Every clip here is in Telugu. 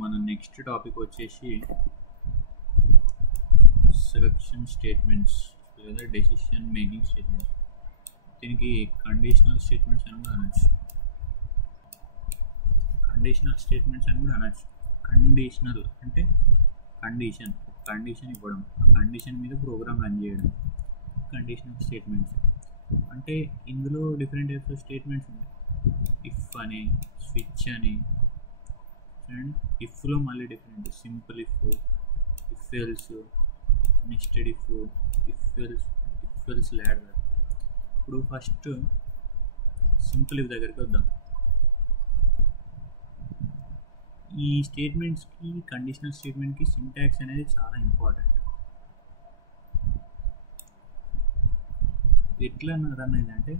మన నెక్స్ట్ టాపిక్ వచ్చేసి సెలక్షన్ స్టేట్మెంట్స్ లేదా డెసిషన్ మేకింగ్ స్టేట్మెంట్స్. దీనికి కండిషనల్ స్టేట్మెంట్స్ అని కూడా అనొచ్చు. కండిషనల్ అంటే కండిషన్ ఇవ్వడం, ఆ కండిషన్ మీద ప్రోగ్రామ్ రన్ చేయడం. కండిషనల్ స్టేట్మెంట్స్ అంటే ఇందులో డిఫరెంట్ టైప్స్ ఆఫ్ స్టేట్మెంట్స్ ఉన్నాయి. ఇఫ్ అని, స్విచ్ అని, అండ్ ఇఫ్లో మళ్ళీ different. Simple if else, nested if else ladder. ఇప్పుడు ఫస్ట్ సింపుల్ ఇఫ్ దగ్గరికి వద్దాం. ఈ స్టేట్మెంట్స్కి, కండిషనల్ స్టేట్మెంట్కి సింటాక్స్ అనేది చాలా ఇంపార్టెంట్. ఎట్లా రన్ అయింది అంటే,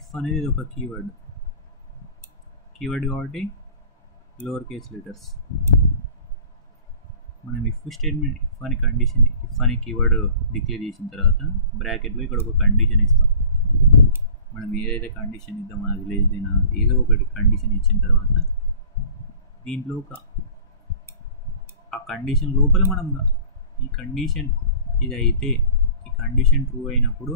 ఇఫ్ అనేది ఇది ఒక కీవర్డ్ కాబట్టి లోవర్ కేస్ లెటర్స్. మనం ఇఫ్ స్టేట్మెంట్, ఇఫ్ అని కీవర్డ్ డిక్లేర్ చేసిన తర్వాత బ్రాకెట్లో ఇక్కడ ఒక కండిషన్ ఇస్తాం. మనం ఏదైతే కండిషన్ ఇద్దామో, అది లేదైనా ఏదో ఒకటి కండిషన్ ఇచ్చిన తర్వాత దీంట్లో ఆ కండిషన్ లోపల మనం ఈ కండిషన్ ఇది అయితే, ఈ కండిషన్ ట్రూ అయినప్పుడు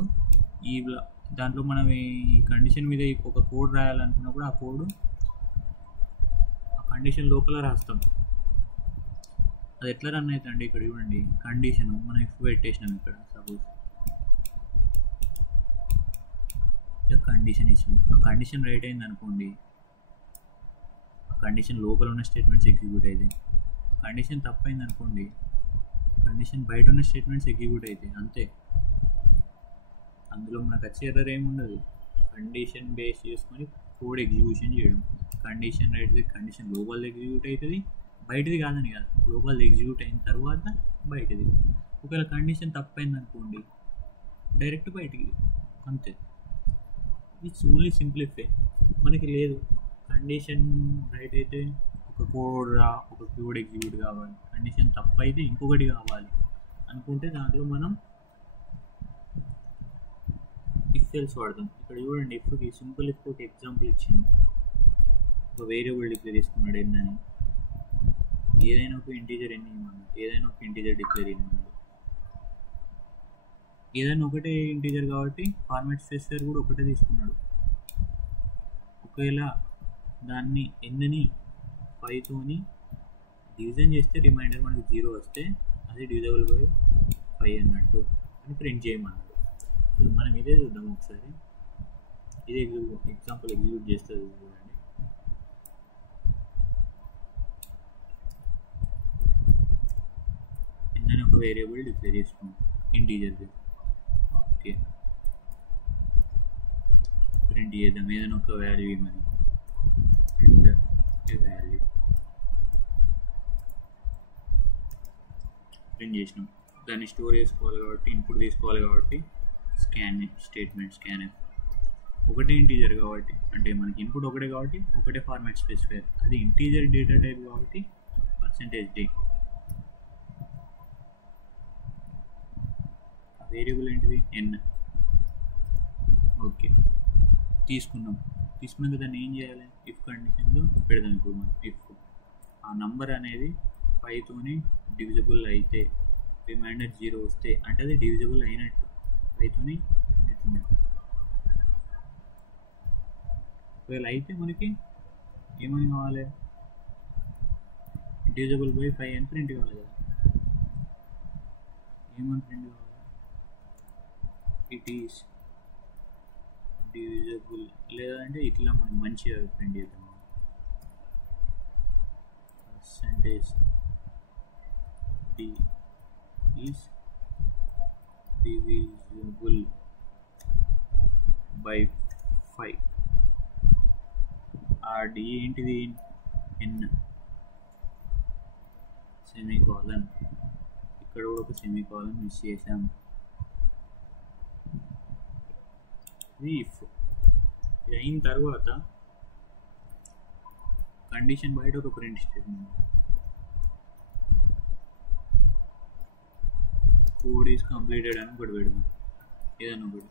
దాంట్లో మనం ఈ కండిషన్ మీద ఒక కోడ్ రాయాలనుకున్నప్పుడు ఆ కోడ్ ఆ కండిషన్ లోపల రాస్తాం. అది ఎట్లా రన్ అవుతుంది? ఇక్కడ చూడండి, కండిషన్ మనం ఇఫ్ పెట్టేసినాం. ఇక్కడ సపోజ్ కండిషన్ ఇచ్చాం, ఆ కండిషన్ రైట్ అయింది అనుకోండి, ఆ కండిషన్ లోపల ఉన్న స్టేట్మెంట్స్ ఎగ్జిక్యూట్ అవుతాయి. ఆ కండిషన్ తప్పైంది అనుకోండి, కండిషన్ బయట ఉన్న స్టేట్మెంట్స్ ఎగ్జిక్యూట్ అవుతాయి. అంతే, అందులో మనకు వచ్చే ఎర్రర్ ఏమి ఉండదు. కండిషన్ బేస్ చేసుకొని కోడ్ ఎగ్జిక్యూషన్ చేయడం. కండిషన్ రైట్ది కండిషన్ లోపల ఎగ్జిక్యూట్ అవుతుంది, బయటది కాదని కాదు, లోపల ఎగ్జిక్యూట్ అయిన తర్వాత బయటది. ఒకవేళ కండిషన్ తప్పైంది అనుకోండి, డైరెక్ట్ బయటికి. అంతే, ఇట్స్ ఓన్లీ సింప్లిఫై. మనకి లేదు కండిషన్ రైట్ అయితే ఒక కోడ్ ఎగ్జిక్యూట్ కావాలి, కండిషన్ తప్పు అయితే ఇంకొకటి కావాలి అనుకుంటే దాంట్లో మనం ఇఫ్ ఎల్స్ వాడతాం. ఇక్కడ చూడండి, ఇఫ్కి సింపుల్ ఇఫ్ ఒక ఎగ్జాంపుల్ ఇచ్చింది. ఒక వేరియబుల్ డిక్లేర్ చేసుకున్నాడు ఎన్ అని, ఏదైనా ఒక ఇంటీజర్ ఎన్ని ఇవ్వమన్నాడు, ఏదైనా ఒక ఇంటీజర్ డిక్లేర్ ఇవ్వమన్నాడు. ఏదైనా ఒకటే ఇంటీజర్ కాబట్టి ఫార్మాట్ స్పెసిఫైయర్ కూడా ఒకటే తీసుకున్నాడు. ఒకవేళ దాన్ని ఎన్ని 5తోని డివిజన్ చేస్తే రిమైండర్ మనకి 0 వస్తే అది డివిజబుల్ బై 5 అన్నట్టు అని ప్రింట్ చేయమన్నాడు. సో మనం ఇదే చూద్దాం ఒకసారి. ఇదే ఎగ్జాంపుల్ ఎగ్జిక్యూట్ చేస్తుంది చూడండి. ఎన్ని ఒక వేరియబుల్ డిక్లేర్ చేసుకున్నాం ఇంటీజర్ది. ఓకే, ప్రింట్ చేద్దాం ఏదైనా ఒక వాల్యూ ఇవ్వమని. అండ్ వాల్యూ ప్రింట్ చేసినాం. దాన్ని స్టోర్ చేసుకోవాలి కాబట్టి, ఇన్పుట్ తీసుకోవాలి కాబట్టి స్కాన్ స్టేట్మెంట్ ఒకటే ఇంటీజర్ కాబట్టి, అంటే మనకి ఇన్పుట్ ఒకటే కాబట్టి ఒకటే ఫార్మాట్ స్పెసిఫైయర్. అది ఇంటీజర్ డేటా టైప్ కాబట్టి %d. వేరియబుల్ ఏంటిది? n. ఓకే, తీసుకున్నాక దాన్ని ఏం చేయాలి? ఇఫ్ కండిషన్లో పెడదాం. ఇప్పుడు మనం ఇఫ్ ఆ నంబర్ అనేది 5తోని డివిజబుల్ అయితే, రిమైండర్ 0 వస్తే అంటే అది డివిజబుల్ అయినట్టు, 5తోని అవుతున్నట్టు. ఒకవేళ అయితే మనకి ఏమని కావాలి? డివిజబుల్ బై 5 అని ప్రింట్ కావాలి కదా. ఏమని ప్రింట్ కావాలి? ఇట్ ఈస్ డివిజబుల్, లేదంటే ఇట్లా మనం మంచిగా ప్రింట్ చేద్దాం. %d is divisible by 5. ఆ d ఏంటిది? n. సెమీకోలన్, ఇక్కడ కూడా ఒక సెమీకోలన్ మిస్ చేసాం. ఇది ఇఫ్. ఇది అయిన తర్వాత కండిషన్ బయట ఒక print statement, code is completed అని ఒకటి పెడదాం. ఏదన్నా ఒకటి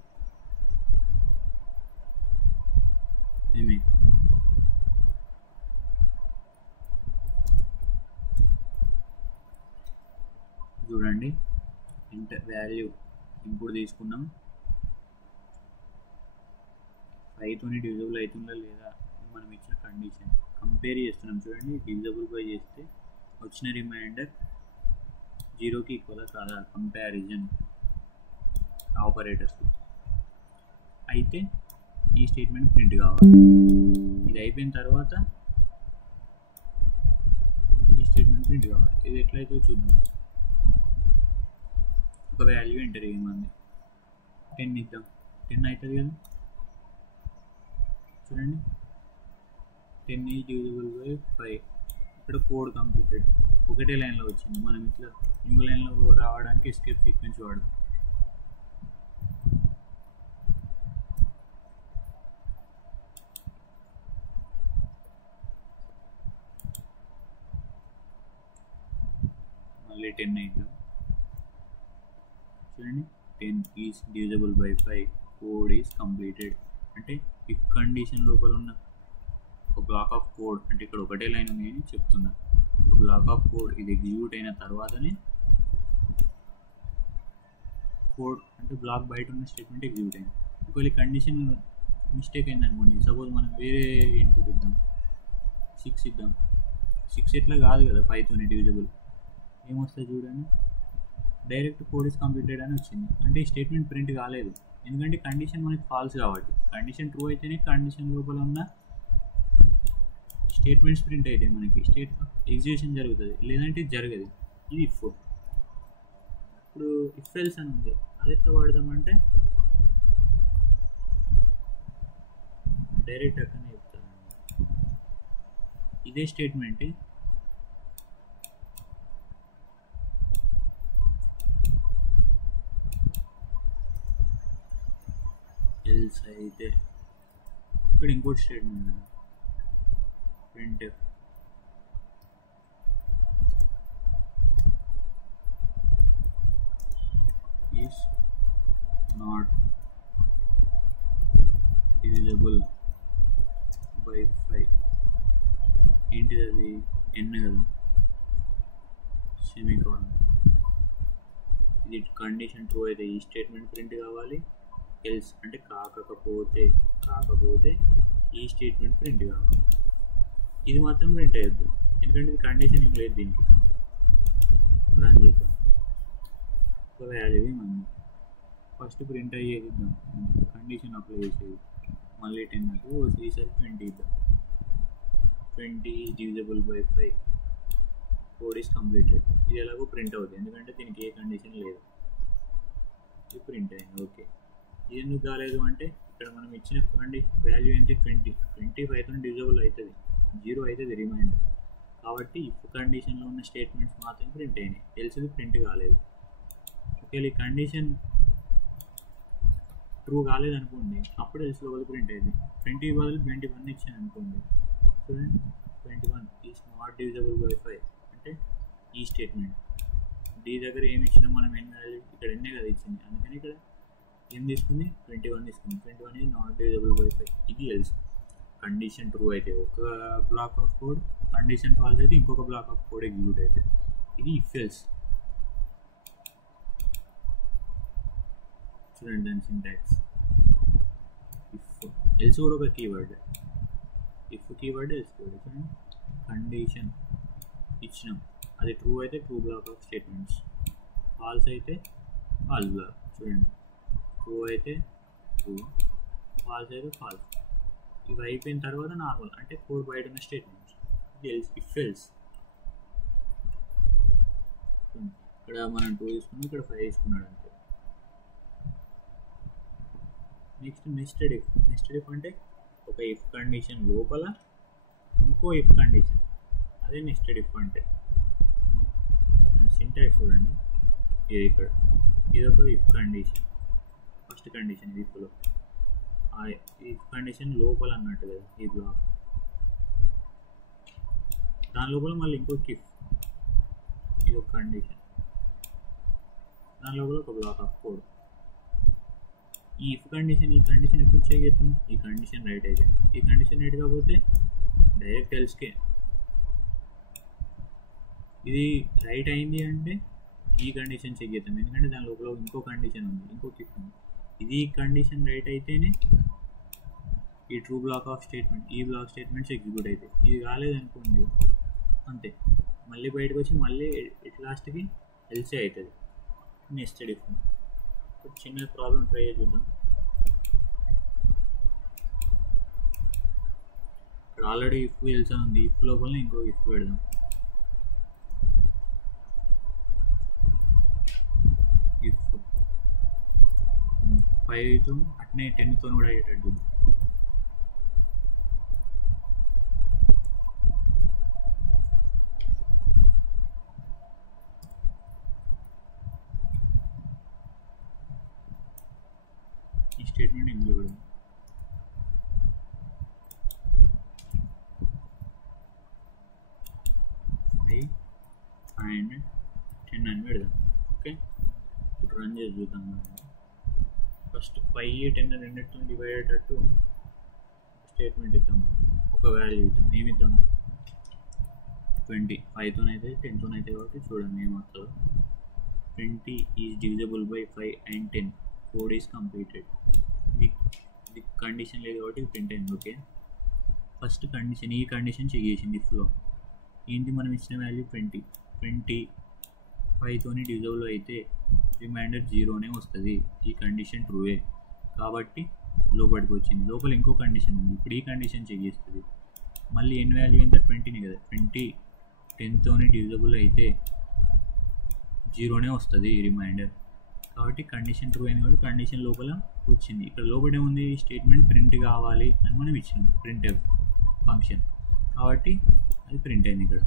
చూడండి, వాల్యూ ఇంపుట్ తీసుకున్నాం, 5తోని డివిజబుల్ అవుతుందా లేదా మనం ఇచ్చిన కండిషన్ కంపేర్ చేస్తున్నాం. చూడండి, డివిజబుల్ బై చేస్తే వచ్చిన రిమైండర్ 0కి ఈక్వల్ కాదా, కంపారిజన్ ఆపరేటర్స్. అయితే ఈ స్టేట్మెంట్ ప్రింట్ కావాలి. ఇది అయిపోయిన తర్వాత ఈ స్టేట్మెంట్ ప్రింట్ కావాలి. ఇది ఎట్లయితే చూద్దాం. ఒక వాల్యూ ఎంటర్ చేయమంది, 10 ఇద్దాం, 10 అవుతుంది కదా. చూడండి, 10 ఈజ్ డివిజబుల్ బై 5. ఇక్కడ కోడ్ కంప్లీటెడ్, ఒకటే లైన్లో వచ్చింది. మనం ఇట్లా ఇంకో లైన్లో రావడానికి ఎస్కేప్ సీక్వెన్స్ వాడదాం. మళ్ళీ 10 ఇద్దాం. చూడండి, 10 is divisible by 5, code is completed. అంటే ఇఫ్ కండిషన్ లోపల ఉన్న ఒక బ్లాక్ ఆఫ్ కోడ్, అంటే ఇక్కడ ఒకటే లైన్ ఉంది అని చెప్తున్నా, ఒక బ్లాక్ ఆఫ్ కోడ్ ఇది ఎగ్జిక్యూట్ అయిన తర్వాతనే కోడ్, అంటే బ్లాక్ బయట ఉన్న స్టేట్మెంట్ ఎగ్జిక్యూట్ అయింది. ఒకవేళ కండిషన్ మిస్టేక్ అయింది అనుకోండి, సపోజ్ మనం వేరే ఇన్పుట్ ఇద్దాం, 6 ఇద్దాం. 6 ఎట్లా కాదు కదా 5తోని డివిజబుల్, ఏమొస్తుంది చూడండి, డైరెక్ట్ కోడ్ ఈజ్ కంప్లీటెడ్ అని వచ్చింది. అంటే ఈ స్టేట్మెంట్ ప్రింట్ కాలేదు, ఎందుకంటే కండిషన్ మనకి ఫాల్స్ కాబట్టి. కండిషన్ ట్రూ అయితేనే కండిషన్ లోపల ఉన్న స్టేట్మెంట్స్ ప్రింట్ అయితే మనకి ఎగ్జిక్యూషన్ జరుగుతుంది, లేదంటే జరగదు. ఇది ఇఫ్. ఇప్పుడు ఇఫ్ ఎల్స్ అని ఉంది, అది ఎట్లా వాడదామంటే డైరెక్ట్ అక్కడనే చెప్తాను. ఇదే స్టేట్మెంట్ ఎల్స్ అయితే ఇక్కడ ఇంకోటి statement printf is not divisible by 5. ఏంటిది అది, n కదా, సెమీకోలన్. ఇది కండిషన్ ట్రూ అయితే ఈ స్టేట్మెంట్ ప్రింట్ కావాలి, ఎల్స్ అంటే కాకపోతే ఈ స్టేట్మెంట్ ప్రింట్ కావాలి. ఇది మాత్రం ప్రింట్ అయ్యద్దు, ఎందుకంటే ఇది కండిషన్ ఏం లేదు. దీనికి రన్ చేద్దాం. ఒక వాల్యూ ఏమన్నా ఫస్ట్ ప్రింట్ అయ్యేది ఇద్దాం, కండిషన్ అప్లై చేసేది. మళ్ళీ 10 అది ఈసారి 20 ఇద్దాం. 20 divisible by 5, code is completed. ఇది ఎలాగో ప్రింట్ అవుతుంది, ఎందుకంటే దీనికి ఏ కండిషన్ లేదు. ఇది ప్రింట్ అయింది. ఓకే, ఇది ఎందుకు కాలేదు అంటే ఇక్కడ మనం ఇచ్చిన వాల్యూ ఏంటి, 20. 25తో డివిజబుల్ అవుతుంది, 0 అవుతుంది రిమైండర్. కాబట్టి ఇఫ్ కండిషన్లో ఉన్న స్టేట్మెంట్స్ మాత్రం ప్రింట్ అయినాయి, ఎల్స్ది ప్రింట్ కాలేదు. ఒకవేళ ఈ కండిషన్ ట్రూ కాలేదనుకోండి, అప్పుడు ఎల్స్ లోపల ప్రింట్ అయింది. 20 బదులు 21 ఇచ్చాను అనుకోండి, చూడండి, 21 ఈజ్ నాట్ డివిజబుల్ బై 5 అంటే ఈ స్టేట్మెంట్. డి దగ్గర ఏమి ఇచ్చినా మనం ఏం వాల్యూ, ఇక్కడ ఎన్నే కదా ఇచ్చింది, అందుకని ఇక్కడ ఏం తీసుకుంది, 21 తీసుకుంది. 21 ఈజ్ నాట్ డివిజబుల్ బై 5, ఇది ఎల్స్. కండిషన్ ట్రూ అయితే ఒక black of code, condition false అయితే ఇంకొక బ్లాక్ ఆఫ్ కోడ్ ఎగ్జిక్యూట్ అవుతుంది. ఇది ఇఫ్ ఎల్స్. చూడండి దాని సింటాక్స్. ఇఫ్ ఎల్స్ కూడా ఒక కీవర్డ్, ఇఫ్ కీవర్డ్ ఎల్స్ కూడా. చూడండి, కండిషన్ ఇచ్చినాం, అది ట్రూ అయితే true block of statements, false అయితే ఫాల్స్ బ్లాక్. చూడండి, ట్రూ అయితే ట్రూ, ఫాల్స్ అయితే ఫాల్స్. ఇవి అయిపోయిన తర్వాత నార్మల్ అంటే కోడ్ బయట ఉన్న స్టేట్మెంట్స్. ఇది ఎల్స్, ఇఫ్ ఎల్స్. ఇక్కడ మనం 2 తీసుకున్నాం, ఇక్కడ 5 తీసుకున్నాడు అంతే. Next nested if. Nested if అంటే ఒక ఇఫ్ కండిషన్ లోపల ఇంకో ఇఫ్ కండిషన్, అదే నెస్టెడ్ ఇఫ్ అంటే. సింటాక్స్ చూడండి, ఇది ఇక్కడ ఇది ఒక ఇఫ్ కండిషన్, ఫస్ట్ కండిషన్ ఇది ఇఫ్లో. ఈ కండిషన్ లోపల అన్నట్టు కదా ఈ బ్లాక్, దాని లోపల మళ్ళీ ఇంకొక ఇఫ్, ఇది ఒక కండిషన్, దాని లోపల ఒక బ్లాక్ ఆఫ్ కోడ్. ఈ ఇఫ్ కండిషన్, ఈ కండిషన్ ఎప్పుడు చెక్ చేస్తాం, ఈ కండిషన్ రైట్ అయితే. ఈ కండిషన్ రైట్ కాకపోతే డైరెక్ట్ ఎల్స్కే. ఇది రైట్ అయింది అంటే ఈ కండిషన్ చెక్ చేద్దాం, ఎందుకంటే దాని లోపల ఇంకో కండిషన్ ఉంది, ఇంకొక ఇఫ్ ఉంది. ఇది కండిషన్ రైట్ అయితేనే ఈ ట్రూ బ్లాక్ ఆఫ్ స్టేట్మెంట్, ఈ బ్లాక్ స్టేట్మెంట్స్ ఎగ్జిక్యూట్ అవుతాయి. ఇది కాలేదనుకోండి అంతే, మళ్ళీ బయటకు వచ్చి మళ్ళీ ఇట్ లాస్ట్కి ఎల్సే అవుతుంది, నెస్టెడ్ ఇఫ్. చిన్న ప్రాబ్లం ట్రై చేద్దాం. ఇక్కడ ఆల్రెడీ ఇఫ్ ఎల్స్ ఉంది, ఇఫ్ లోపల ఇంకో ఇఫ్ పెడదాం. ఇఫ్ 5తో అట్నే 10తో కూడా అయ్యేటట్టు. ఈ స్టేట్మెంట్ ఇందులో పెడదాం. 5 and 10 అని పెడదాం. ఓకే, ఇప్పుడు రన్ చేసి చూద్దాం. ఫస్ట్ 5, 10 రెండింటితో డివైడ్ అయ్యేటట్టు స్టేట్మెంట్ ఇద్దాం. ఒక వాల్యూ ఇద్దాం. ఏమి ఇద్దాం? 20. 5తోనైతే 10తోనైతే కాబట్టి చూడండి ఏమవుతుందో. 20 is divisible by 5 and 10. Code is completed. ఇది కండిషన్ లేదు కాబట్టి ప్రింట్ అయింది. ఓకే, ఫస్ట్ కండిషన్, ఈ కండిషన్ చెక్ చేసింది ఇఫ్లో. ఏంటి మనం ఇచ్చిన వాల్యూ 20. 20 5తోని డివిజబుల్ అయితే రిమైండర్ 0నే వస్తుంది. ఈ కండిషన్ ట్రూవే కాబట్టి లోపలికి వచ్చింది. లోపల ఇంకో కండిషన్ ఉంది, ఇప్పుడు ఈ కండిషన్ చెక్ చేస్తుంది. మళ్ళీ ఎన్ వాల్యూ ఎంత? 20ని కదా. 20 10తోని డివిజబుల్ అయితే 0నే వస్తుంది రిమైండర్, కాబట్టి కండిషన్ ట్రూ అయింది కాబట్టి కండిషన్ లోపల వచ్చింది. ఇక్కడ లోపల ఉంది స్టేట్మెంట్ ప్రింట్ కావాలి అని మనం ఇచ్చినాం, ప్రింట్ ఫంక్షన్, కాబట్టి అది ప్రింట్ అయింది. ఇక్కడ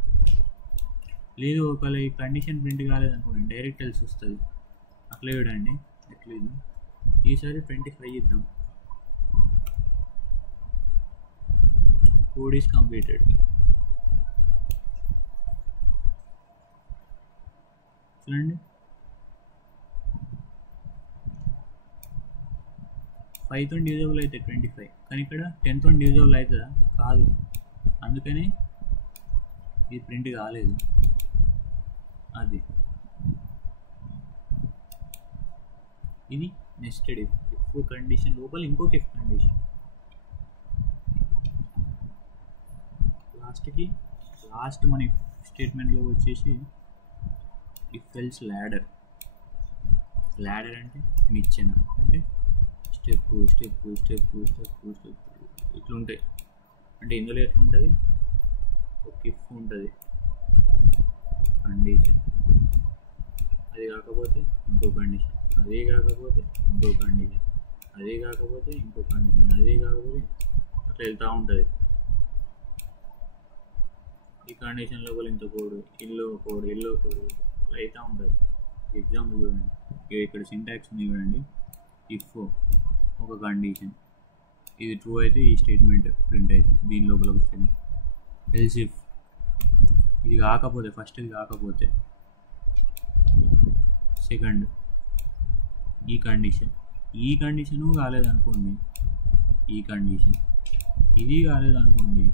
లేదు ఒకవేళ ఈ కండిషన్ ప్రింట్ కాలేదనుకోండి డైరెక్ట్ ఎల్స్ వస్తుంది. అట్లా చూడండి, ఎట్లేదు. ఈసారి 25 ఇద్దాం. Code is completed. చూడండి 5తో డివిజబుల్ అయితే 25, కానీ ఇక్కడ 10తో డివిజబుల్ అవుతుందా? కాదు, అందుకని ఇది ప్రింట్ కాలేదు. అది ఇది నెస్టెడ్ ఇఫ్. ఇఫ్ కండిషన్ లోపల ఇంకొక ఇఫ్ కండిషన్. లాస్ట్ మన ఇఫ్ స్టేట్మెంట్లో వచ్చేసి ఇఫ్ ఎల్స్ ల్యాడర్. ల్యాడర్ అంటే నిచ్చెన, అంటే step step step step step ఇట్లుంటాయి. అంటే ఇందులో ఎట్లుంటుంది? ఒక ఇఫ్ ఉంటుంది కండిషన్, అది కాకపోతే ఇంకో కండిషన్, అదే కాకపోతే ఇంకో కండిషన్, అదే కాకపోతే ఇంకో కండిషన్, అదే కాకపోతే అట్లా వెళ్తూ ఉంటుంది. ఈ కండిషన్ లోపల ఇంత కోడ్, ఇల్లో కోడ్, ఇల్లో కోడ్ అట్లా అవుతూ ఉంటుంది. ఎగ్జాంపుల్ చూడండి, ఇక్కడ సింటాక్స్ ఉంది చూడండి. ఇఫ్ ఒక కండిషన్, ఇది ట్రూ అయితే ఈ స్టేట్మెంట్ ప్రింట్ అవుతుంది, దీని లోపల ఒక స్టేట్మెంట్. ఎల్స్ ఇఫ్ ఇది కాకపోతే, ఫస్ట్ ఇది కాకపోతే సెకండ్ ఈ కండిషను కాలేదనుకోండి, ఈ కండిషన్ ఇది కాలేదనుకోండి,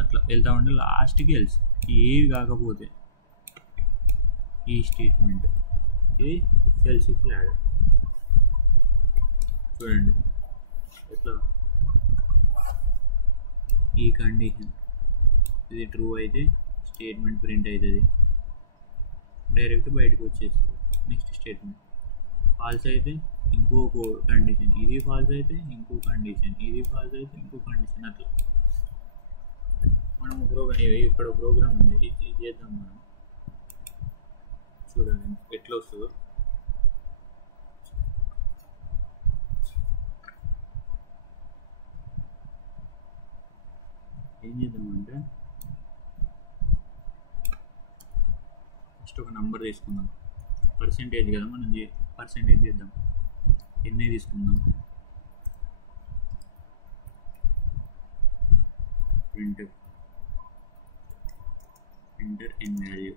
అట్లా వెళ్తా ఉంటే లాస్ట్కి ఎల్స్. ఏవి కాకపోతే ఈ స్టేట్మెంట్, ఇది ఇఫ్ ఎల్స్ ఇఫ్ ల్యాడర్. చూడండి ఎట్లా, ఈ కండిషన్ ఇది ట్రూ అయితే స్టేట్మెంట్ ప్రింట్ అవుతుంది, డైరెక్ట్ బయటకు వచ్చేస్తుంది. నెక్స్ట్ స్టేట్మెంట్ ఫాల్స్ అయితే ఇంకో కండిషన్, ఇది ఫాల్స్ అయితే ఇంకో కండిషన్, ఇది ఫాల్స్ అయితే ఇంకో కండిషన్. అట్లా మనం ఇక్కడ ప్రోగ్రామ్ ఉంది, ఇది చేద్దాం మనం. చూడండి ఎట్లా వస్తుందో. ఏం చేద్దామంటే ఫస్ట్ ఒక నంబర్ తీసుకుందాం. పర్సెంటేజ్ కదా మనం, పర్సెంటేజ్ చేద్దాం. ఎన్నే తీసుకుందాం. ప్రింట్ ఎంటర్ ఎన్ వాల్యూ,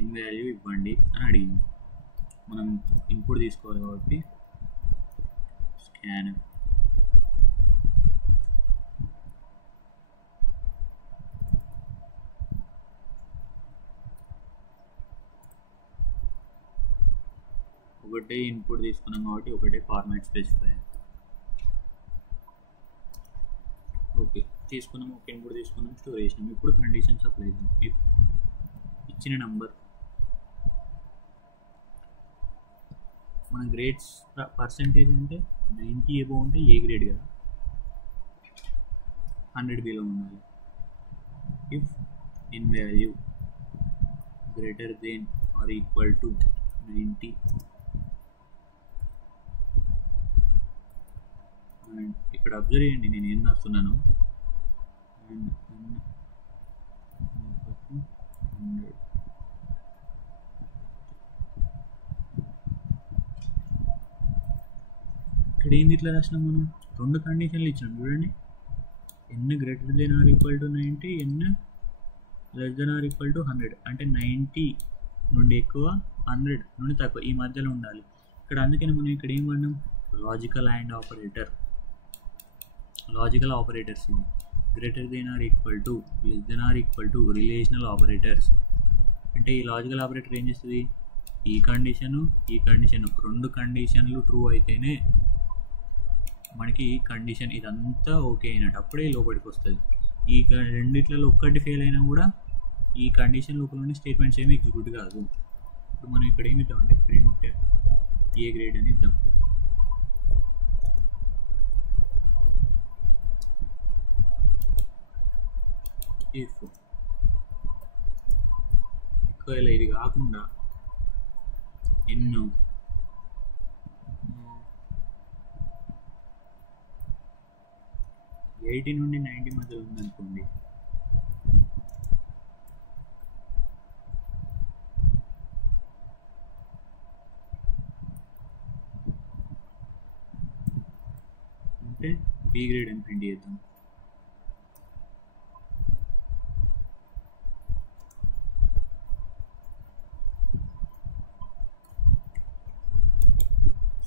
ఎన్ వాల్యూ ఇవ్వండి అని అడిగింది. మనం ఇన్పుట్ తీసుకోవాలి కాబట్టి స్కాన్ ఒకటే ఇన్పుట్ తీసుకున్నాం కాబట్టి ఒకటే ఫార్మాట్ స్పెసిఫైయర్. ఓకే తీసుకున్నాం, ఒక ఇన్పుట్ తీసుకున్నాం, స్టోర్ చేసినాం. ఇప్పుడు కండిషన్స్ అప్లై చేద్దాం. ఇఫ్ ఇచ్చిన నంబర్ మన గ్రేడ్స్ పర్సంటేజ్ అంటే 90 ఎబో ఉంటే ఏ గ్రేడ్ కదా, 100 బిలో ఉండాలి. If in value greater than or equal to 90 and ఇక్కడ అబ్జర్వ్ చేయండి నేను ఏం రాస్తున్నాను. అండ్ 100 ఇక్కడ ఏంది ఇట్లా రాసినాం మనం, రెండు కండిషన్లు ఇచ్చినాం చూడండి. n greater than or equal to 90, n less than or equal to 100. అంటే 90 నుండి ఎక్కువ, 100 నుండి తక్కువ, ఈ మధ్యలో ఉండాలి. ఇక్కడ అందుకని మనం ఇక్కడ ఏం వాడినాం, logical and operator. Logical operators ఇవి greater than or equal to, less than or equal to, relational operators. అంటే ఈ లాజికల్ ఆపరేటర్ ఏం చేస్తుంది, ఈ కండిషను రెండు కండిషన్లు ట్రూ అయితేనే మనకి ఈ కండిషన్ ఇదంతా ఓకే అయినట్టు, అప్పుడే లోపలికి వస్తుంది. ఈ రెండిట్లలో ఒక్కటి ఫెయిల్ అయినా కూడా ఈ కండిషన్ లోపల ఉండే స్టేట్మెంట్స్ ఏమి ఎగ్జిక్యూట్ కాదు. ఇప్పుడు మనం ఇక్కడ ఏమి ఇద్దాం అంటే ప్రింట్ ఏ గ్రేడ్ అని ఇద్దాం. ఇఫ్ ఒకవేళ ఇది కాకుండా ఎన్నో 80 నుండి 90 మధ్య ఉందనుకోండి, అంటే బి గ్రేడ్ అని ప్రింట్ చేద్దాం.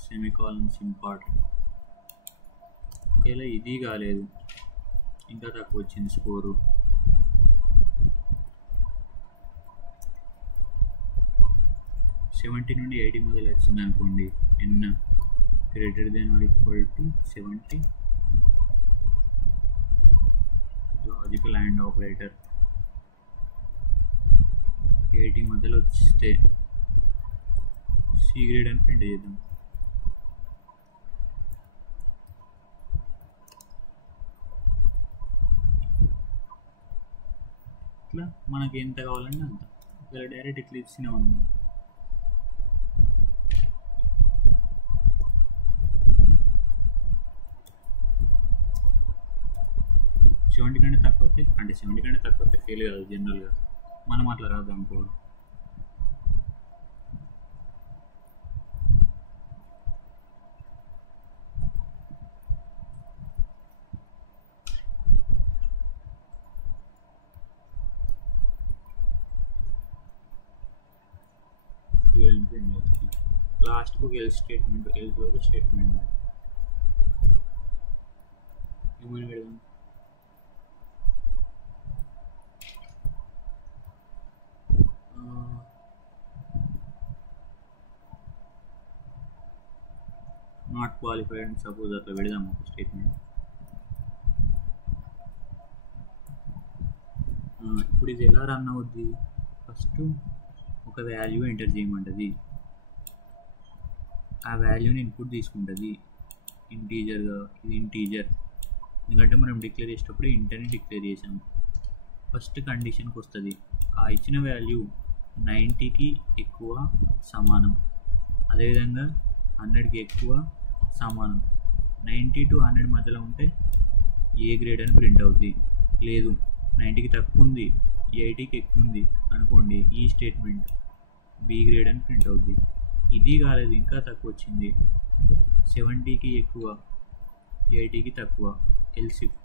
సెమికాలన్స్ ఇంపార్టెంట్. ఒకవేళ ఇది కాలేదు, ఇంకా తక్కువ వచ్చింది స్కోరు, సెవెంటీ నుండి 80 మొదలు వచ్చింది అనుకోండి, n greater than or equal to 70, logical and operator 80 మధ్యలో వస్తే సి గ్రేడ్ అని ప్రింట్ చేద్దాం. ఇట్లా మనకి ఎంత కావాలంటే అంత. ఒకవేళ డైరెక్ట్ ఇట్లా ఇచ్చినామన్నా 70 కంటే తక్కువ వస్తే, అంటే 70 కంటే తక్కువ వస్తే ఫెయిల్ కాదు జనరల్గా, మనం అట్లా రాద్దాం కోడ్. లాస్ట్కు ఎల్ స్టేట్మెంట్, ఎల్తో ఒక స్టేట్మెంట్ ఏమని పెడదాం, నాట్ క్వాలిఫైడ్ అని సపోజ్ అట్లా పెడదాం ఒక స్టేట్మెంట్. ఇప్పుడు ఇది ఎలా రన్ అవుద్ది, ఫస్ట్ ఒక వాల్యూ ఎంటర్ చేయమంటుంది, ఆ వాల్యూని ఇన్పుట్ తీసుకుంటుంది ఇంటీజర్గా. ఇది ఇంటీజర్ ఎందుకంటే మనం డిక్లేర్ చేసేటప్పుడు ఇంటర్ని డిక్లేర్ చేసాము. ఫస్ట్ కండిషన్కి వస్తుంది, ఆ ఇచ్చిన వాల్యూ 90కి ఎక్కువ సమానం, అదేవిధంగా 100కి ఎక్కువ సమానం. 90 to 100 మధ్యలో ఉంటే ఏ గ్రేడ్ అని ప్రింట్ అవుద్ది. లేదు 90కి తక్కువ ఉంది, 80కి ఎక్కువ ఉంది అనుకోండి, ఈ స్టేట్మెంట్ బి గ్రేడ్ అని ప్రింట్ అవుద్ది. ఇది కాలేదు, ఇంకా తక్కువ వచ్చింది అంటే 70కి ఎక్కువ 80కి తక్కువ, ఎల్సిఫ్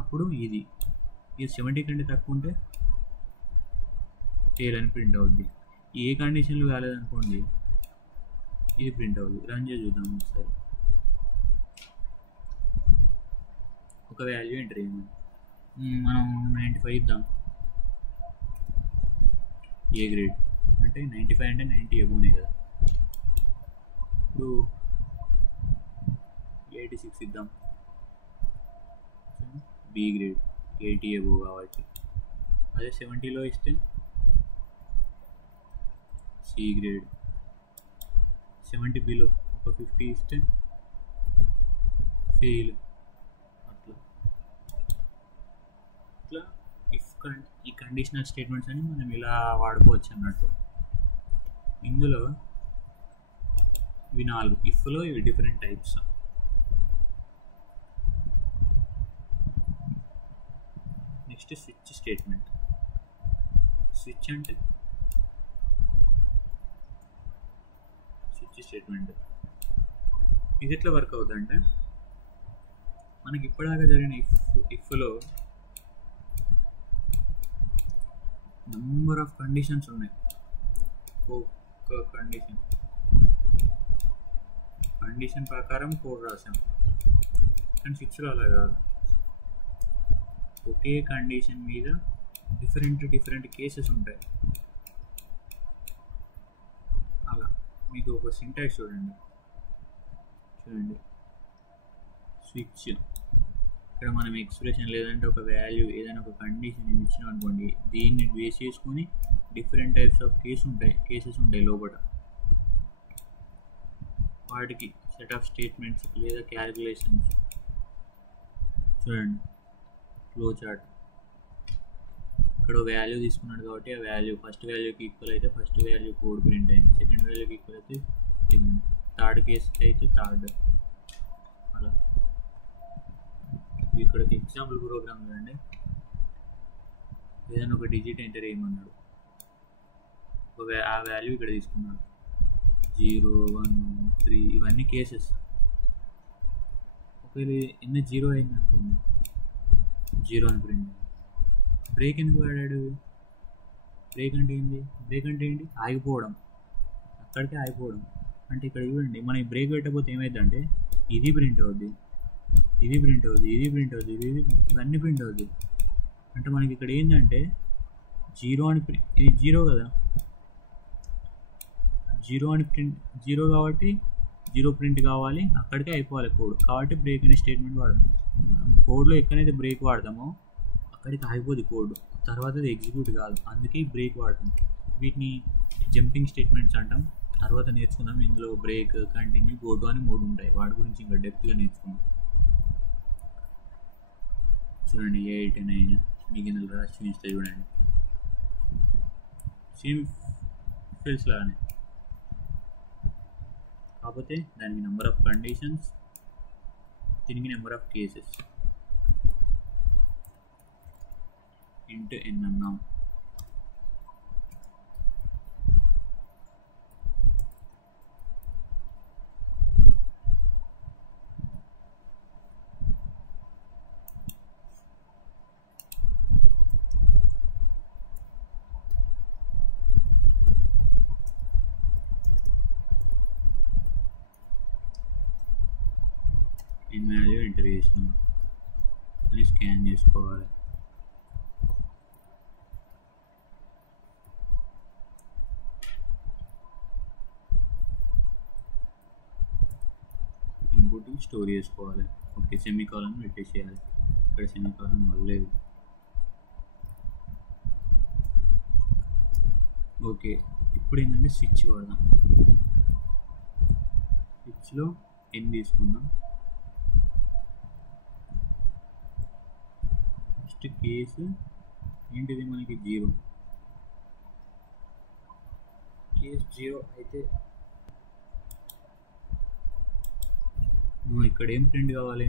అప్పుడు ఇది 70 కంటే తక్కువ ఉంటే ఫెయిల్ అని ప్రింట్ అవుద్ది. ఏ కండిషన్లు కాలేదనుకోండి ఇది ప్రింట్ అవుద్ది. రన్ చేసి చూద్దాం ఒకసారి. ఒక వాల్యూ ఎంటర్ చేయమని మనం 95 ఇద్దాం, ఏ గ్రేడ్ అంటే 95 అంటే 90 ఎబోనే కదా. ఇప్పుడు 86 ఇద్దాం. బి గ్రేడ్ 80 ఎబో కాబట్టి. అదే 70లో ఇస్తే సి గ్రేడ్. 70 బిలో ఒక 50 ఇస్తే ఫెయిల్. అట్లా ఈ కండిషనల్ స్టేట్మెంట్స్ అని మనం ఇలా వాడుకోవచ్చు అన్నట్టు. ఇందులో ఇవి 4 ఇఫ్లో ఇవి different types. Next switch statement. Switch అంటే స్విచ్ స్టేట్మెంట్ ఇది ఎట్లా వర్క్ అవుతుందంటే మనకి ఇప్పటిదాకా జరిగిన ఇఫ్లో నెంబర్ ఆఫ్ కండిషన్స్ ఉన్నాయి. ఒక్క కండిషన్ ప్రకారం కోడ్ రాసాం. కానీ స్విచ్లో అలా కాదు. ఒకే కండిషన్ మీద డిఫరెంట్ కేసెస్ ఉంటాయి. అలా మీకు ఒక సింటాక్స్ చూడండి. స్విచ్ ఇక్కడ మనం ఎక్స్ప్రెషన్ లేదంటే ఒక వాల్యూ ఏదైనా ఒక కండిషన్ ఇచ్చినాం అనుకోండి, దీన్ని బేస్ చేసుకొని డిఫరెంట్ టైప్స్ ఆఫ్ కేసెస్ ఉంటాయి లోపల. వాటికి సెట్ ఆఫ్ స్టేట్మెంట్స్ లేదా క్యాలిక్యులేషన్స్. చూడండి ఫ్లో చార్ట్. ఇక్కడ వాల్యూ తీసుకున్నాడు కాబట్టి ఆ వాల్యూ ఫస్ట్ వాల్యూకి ఈక్వల్ అయితే ఫస్ట్ వాల్యూ కోడ్ ప్రింట్ అయింది, సెకండ్ వాల్యూకి ఈక్వల్ అయితే సెకండ్, థర్డ్ కేసుకి అయితే థర్డ్. అలా ఇక్కడికి ఎగ్జాంపుల్ ప్రోగ్రామ్ చూడండి. ఏదైనా ఒక డిజిట్ ఎంటర్ చేయమన్నాడు, ఆ వాల్యూ ఇక్కడ తీసుకున్నాడు 0, 1, 3 ఇవన్నీ కేసెస్. ఒకవేళ ఎన్ని 0 అయింది అనుకోండి, 0 అని ప్రింట్. బ్రేక్ ఎందుకు వాడాడు? బ్రేక్ అంటే ఏంటి? ఆగిపోవడం, అక్కడికే ఆగిపోవడం. అంటే ఇక్కడ చూడండి, మనం బ్రేక్ పెట్టకపోతే ఏమైందంటే ఇది ప్రింట్ అవుద్ది, ఇవన్నీ ప్రింట్ అవుద్ది. అంటే మనకి ఇక్కడ ఏంటంటే 0 అని ఇది 0 కదా, 0 అని ప్రింట్ 0 కాబట్టి 0 ప్రింట్ కావాలి, అక్కడికే అయిపోవాలి కోడ్. కాబట్టి బ్రేక్ అనే స్టేట్మెంట్ వాడదాం. కోడ్లో ఎక్కడైతే బ్రేక్ వాడతామో అక్కడికి ఆగిపోద్ది కోడ్, తర్వాత అది ఎగ్జిక్యూట్ కాదు. అందుకే బ్రేక్ వాడతాం. వీటిని జంపింగ్ స్టేట్మెంట్స్ అంటాం. తర్వాత నేర్చుకుందాం. ఇందులో బ్రేక్, కంటిన్యూ, గో టు అని 3 ఉంటాయి. వాటి గురించి ఇంకా డెప్త్గా నేర్చుకుందాం. చూడండి 8, 9 మీకు ఇందులో రాసి చూపిస్తే చూడండి. సేమ్ ఫీల్డ్స్ లాగానే, కాకపోతే దానికి నెంబర్ ఆఫ్ కండిషన్స్, దీనికి number of cases. int n అన్నాం. n వాల్యూ ఎంటర్ చేసినాం అని స్కాన్ చేసుకోవాలి. ఇన్పుట్ స్టోర్ చేసుకోవాలి. ఓకే, సెమీకాలన్ పెట్టేసేయాలి. ఇక్కడ సెమీకాలన్ వల్లేదు. ఓకే, ఇప్పుడు ఏంటంటే స్విచ్ వాడదాం. స్విచ్లో n తీసుకుందాం. ఫస్ట్ కేసు ఏంటిది మనకి 0. కేసు 0 అయితే ఇక్కడ ఏం ప్రింట్ కావాలి?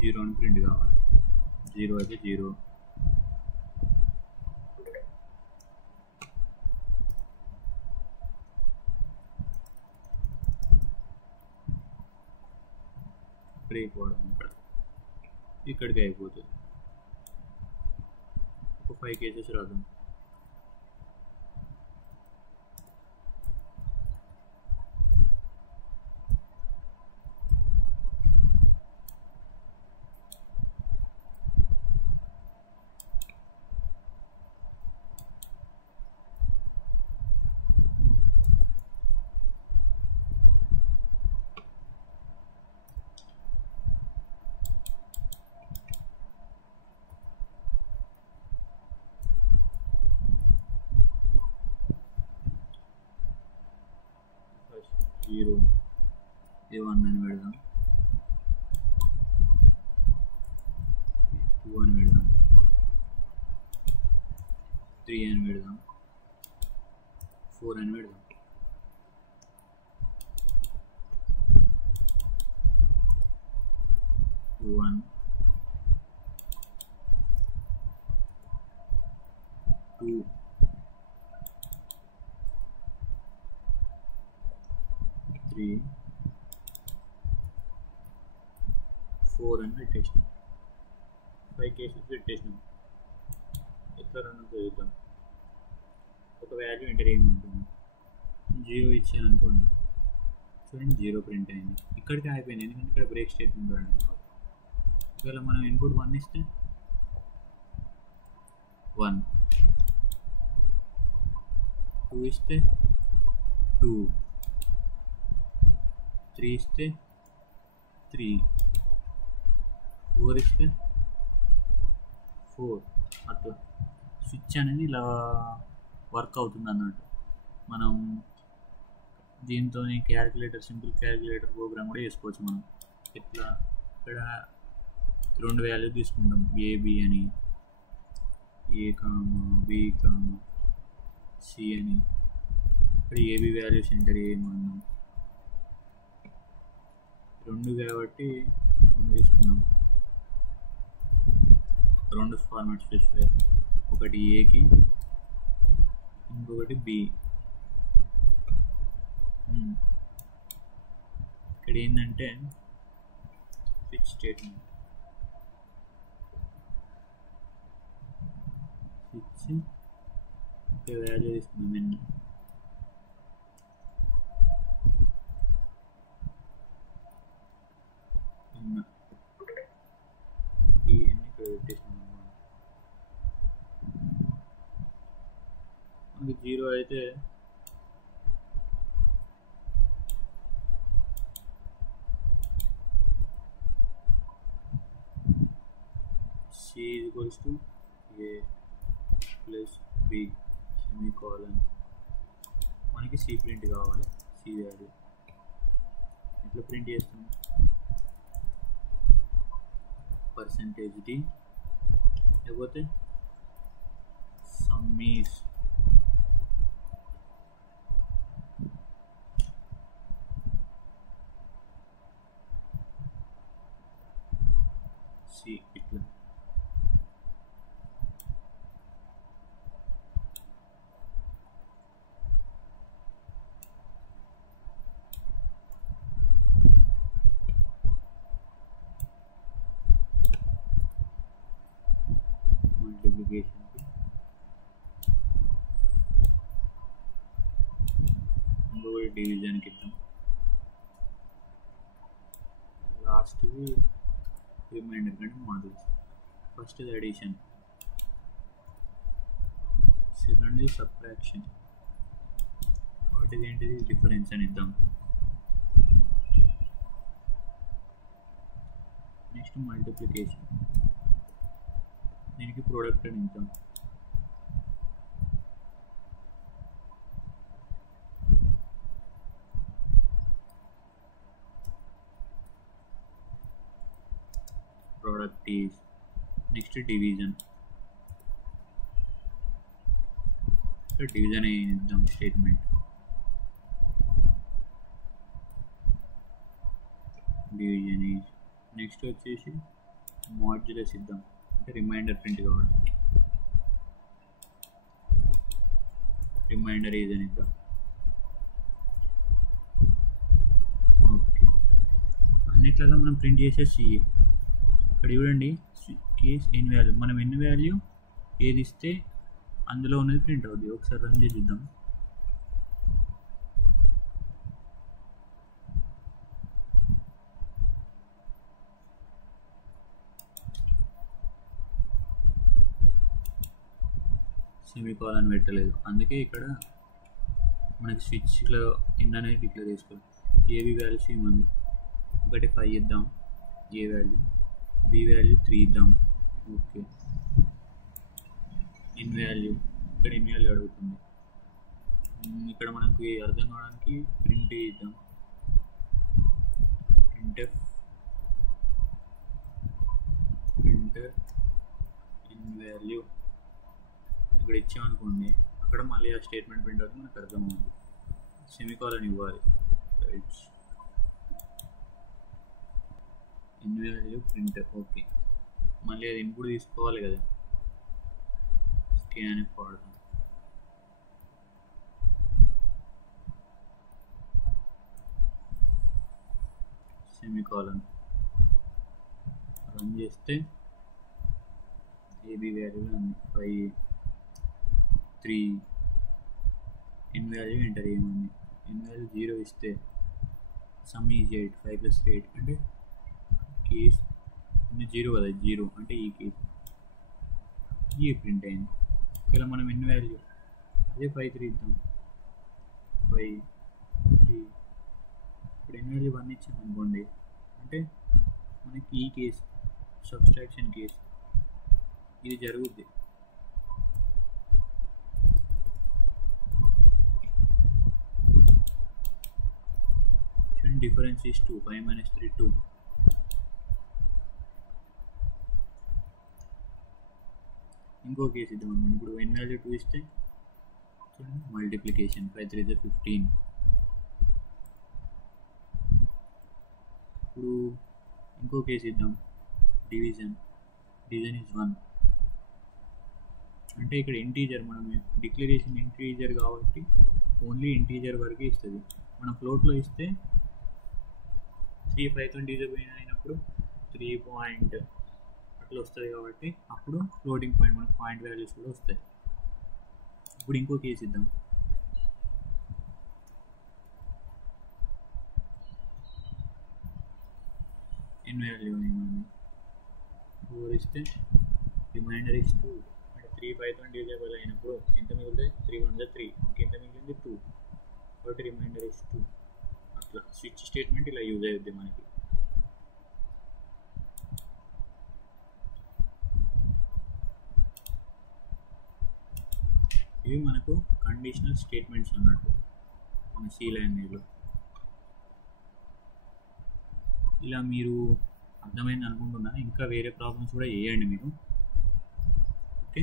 0 అని ప్రింట్ కావాలి. 0 అయితే 0. బ్రేక్ వాడదాం. ఇక్కడికి అయిపోతుంది. ఒక 5 కేసెస్ రాద్దాం. 0 ఇది 1 అని పెడదాం, 2 అని పెడదాం, 3 అని పెడదాం, 4 అని పెడదాం. 1 2 3 4 అని పెట్టేసినాం. 5 కేసెస్ పెట్టేసినాం. ఎట్లా రన్ అవుతుందో చూద్దాం. ఒక వాల్యూ ఎంటర్ చేయమంటుంది, 0 ఇచ్చాను అనుకోండి, చూడండి 0 ప్రింట్ అయింది. ఇక్కడికి అయిపోయింది, ఎందుకంటే ఇక్కడ బ్రేక్ స్టేట్మెంట్ వాడండి. ఒకవేళ మనం ఇన్పుట్ 1 ఇస్తే 1, 2 ఇస్తే 2, 3 ఇస్తే 3, 4 ఇస్తే 4. అట్లా స్విచ్ అనేది ఇలా వర్క్ అవుతుంది అన్నట్టు. మనం దీంతో క్యాలిక్యులేటర్, సింపుల్ క్యాలిక్యులేటర్ ప్రోగ్రామ్ కూడా చేసుకోవచ్చు మనం. ఇట్లా ఇక్కడ 2 వాల్యూ తీసుకుంటాం, ఏబి అని, ఏ కామా బి కామా సి అని. ఇక్కడ ఏబి వాల్యూస్ ఎంటర్ చేయమన్నాం, 2 కాబట్టి 2 తీసుకున్నాం. 2 ఫార్మాట్ స్పెసిఫైర్, ఒకటి ఏకి ఇంకొకటి బి. ఇక్కడ ఏంటంటే స్విచ్ స్టేట్మెంట్, స్విచ్ ఒక వాల్యూ తీసుకున్నాం ఎన్ని, ఈ ఎన్ని ఇక్కడ పెట్టేసినాం. మనకి 0 అయితే C equals to A plus B semicolon. మనకి C ప్రింట్ కావాలి, C వాల్యూ. ఎట్లా ప్రింట్ చేస్తాం, %d లేకపోతే సమ్ ఈజ్ C. ఇట్లా మల్టిప్లికేషన్ ఇంకొకటి డివిజన్కి ఇద్దాం. లాస్ట్ది రిమైండర్ కంటే మోడల్స్. ఫస్ట్ ఇది అడిషన్, సెకండ్ ఇది సబ్ట్రాక్షన్, వాటిది ఏంటిది డిఫరెన్స్ అని ఇద్దాం. నెక్స్ట్ మల్టిప్లికేషన్, దీనికి ప్రోడక్ట్ అని ఇద్దాం. Product is. Next division, division ఇద్దాం స్టేట్మెంట్. Division is. నెక్స్ట్ వచ్చేసి మాడ్యులస్ ఇద్దాం, అంటే రిమైండర్ ప్రింట్ కావడానికి. రిమైండర్ ఈజ్ అని ఇద్దాం. ఓకే, అన్నిట్లలో మనం ప్రింట్ చేసే సిఏ. ఇక్కడ చూడండి, కేస్ ఎన్ని వాల్యూ, మనం ఎన్ని వాల్యూ ఏది ఇస్తే అందులో ఉన్నది ప్రింట్ అవుతుంది. ఒకసారి రన్ చేసి చూద్దాం. సెమీకోలన్ పెట్టలేదు, అందుకే ఇక్కడ మనకి స్విచ్లో ఎన్ అనేది డిక్లేర్ చేసుకోవాలి. ఏబి వాల్యూస్ ఏమంది, ఒకటి 5 ఇద్దాం ఏ వాల్యూ, బి వాల్యూ 3 ఇద్దాం. ఓకే, ఇన్ వాల్యూ, ఇక్కడ ఇన్ వాల్యూ అడుగుతుంది. ఇక్కడ మనకి అర్థం కావడానికి ప్రింట్ ఇద్దాం. ఇచ్చామనుకోండి, అక్కడ మళ్ళీ ఆ స్టేట్మెంట్ ప్రింట్ అవుతుంది, మనకు అర్థమవుతుంది. సెమికాలన్ ఇవ్వాలి. రైట్, ఎన్ వాల్యూ ప్రింట్. ఓకే, మళ్ళీ అది ఇన్పుట్ తీసుకోవాలి కదా, స్కాన్ఎఫ్ వాడతాం. సెమికాలన్ రన్ చేస్తే ఏబీ వాల్యూలో ఉంది 5 3. ఎన్ వాల్యూ ఎంటర్ ఏముంది, ఎన్ వాల్యూ 0 ఇస్తే సమ్ ఈజ్ 8, 5 + 8 అంటే కేస్ 0 కదా, 0 అంటే ఈ కేస్ ఈ ప్రింట్ అయింది. ఒకవేళ మనం ఎన్ వాల్యూ అదే 5 3 ఇద్దాం, 5 3. ఇప్పుడు ఎన్ వాల్యూ 1 ఇచ్చాం అనుకోండి, అంటే మనకి ఈ కేసు సబ్స్ట్రాక్షన్ కేసు ఇది జరుగుద్ది. చూడండి, డిఫరెన్స్ ఈస్ 2, 5 - 3 2. ఇంకో కేసు ఇద్దాం అనుకోండి. ఇప్పుడు ఎన్ వాల్యూ 2 ఇస్తే చూడండి, మల్టిప్లికేషన్ 5 3 = 15. ఇప్పుడు ఇంకో కేసు ఇద్దాం, డివిజన్ ఈజ్ 1. అంటే ఇక్కడ ఇంటీజర్, మనం డిక్లరేషన్ ఇంటీజర్ కాబట్టి ఓన్లీ ఇంటీజర్ వరకే ఇస్తుంది. మనం ఫ్లోట్లో ఇస్తే 3 5తో డివిజన్ అయినప్పుడు 3 పాయింట్ అట్లా వస్తుంది కాబట్టి అప్పుడు ఫ్లోటింగ్ పాయింట్ మనకు పాయింట్ వాల్యూస్ కూడా వస్తాయి. ఇప్పుడు ఇంకో కేసు ఇద్దాం, ఎన్ వాల్యూ ఏమన్నా 4 ఇస్తే రిమైండర్ ఇస్ 2. అంటే 3 5తో డివిజబుల్ అయినప్పుడు ఎంత మిగులుతుంది, 3 1 = 3, ఇంకెంత మిగిలింది 2, కాబట్టి రిమైండర్ ఇస్ 2. అట్లా స్విచ్ స్టేట్మెంట్ ఇలా యూజ్ అవుద్ది మనకి. ఇవి మనకు కండిషనల్ స్టేట్మెంట్స్ అన్నట్టు మన సి లాంగ్వేజ్లో. ఇలా మీరు అర్థమైంది అనుకుంటున్నా. ఇంకా వేరే ప్రాబ్లమ్స్ కూడా వేయండి మీరు. ఓకే.